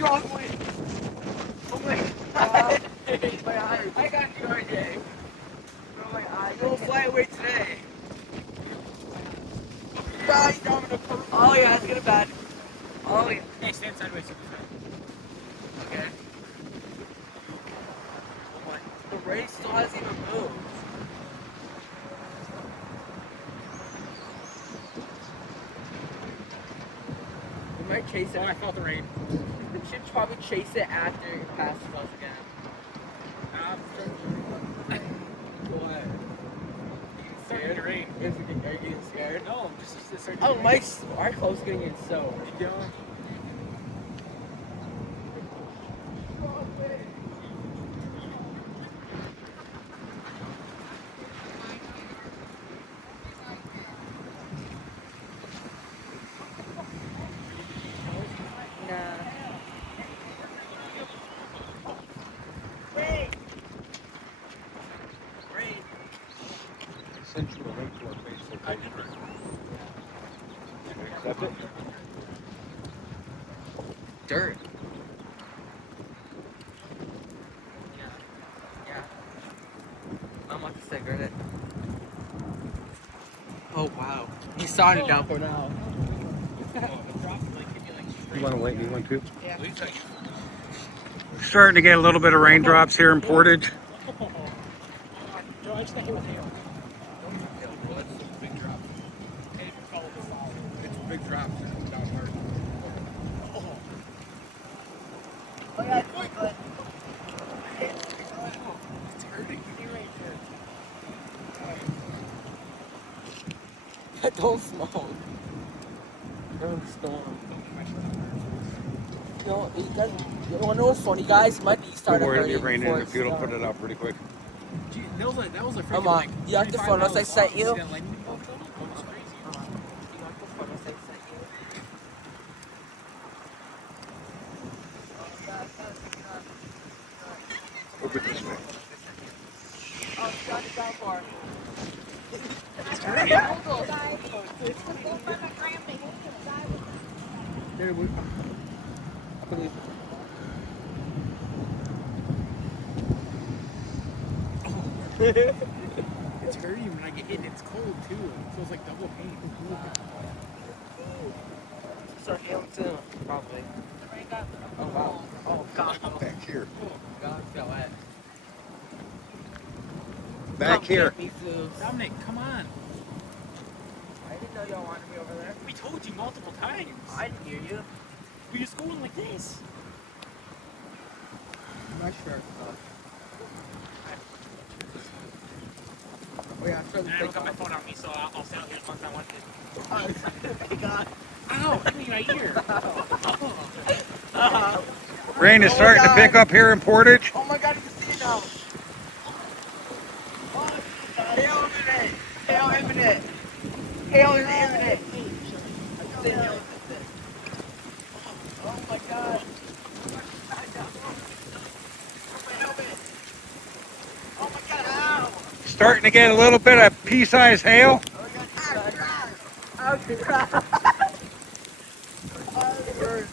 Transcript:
strong wind. Oh my god. My eyes. I got you, RJ. Oh my eyes. We'll fly away today. Guys, Dominic. Oh yeah, it's gonna bad. Oh yeah. Hey, stand sideways. Okay. Oh my. The race still hasn't even moved. We might chase it. Oh, I felt the rain. We should probably chase it after it passes us again. What? Starting to rain. Are you getting scared? No, just starting Oh, to rain. our clothes getting in so. Keep going. Sent you a link to our Facebook page. Accept it? Dirt. Yeah. I'm about to cigarette it. Oh wow. He's starting to downpour now. You want to wait? You want to? Yeah. Starting to get a little bit of raindrops here in Portage. Joe, I just think it was hail. It's a big drop. Down hard. Oh yeah, it's good. It's hurting. Don't smoke. Don't storm. You know, you guys, you wanna know what's funny, guys? My knee Don't started worry, hurting. it'll be raining. before If you'll it put it out pretty quick. Gee, that was a freaking Come on. like. You have the 25 photos I miles sent long. you? See that lightning bolt though? That was crazy. Move it this way. Oh, started downpour. It's hurting. There we I believe. It's hurting when I get hit. It's cold too, so it's like double pain. Start hailing soon, probably. Oh wow. Oh god. Back here. God, it's got wet. Back here. Dominic, come on. I didn't know y'all wanted me over there. We told you multiple times. I didn't hear you. We just going like this. I'm not sure. Oh yeah, I'm sure And I don't got my phone on me, so I'll stay out here as long as I want to. Oh my god. Ow! Hit me in my ear. Rain is Oh, starting to God. pick up here in Portage. Oh my god, you can see it now. Oh, hail imminent. Hail imminent. Hail is imminent. I said hail imminent. Oh my god. Oh my god, ow. Starting to get a little bit of pea-sized hail. Oh my god, ow. Ow. Oh, it hurts.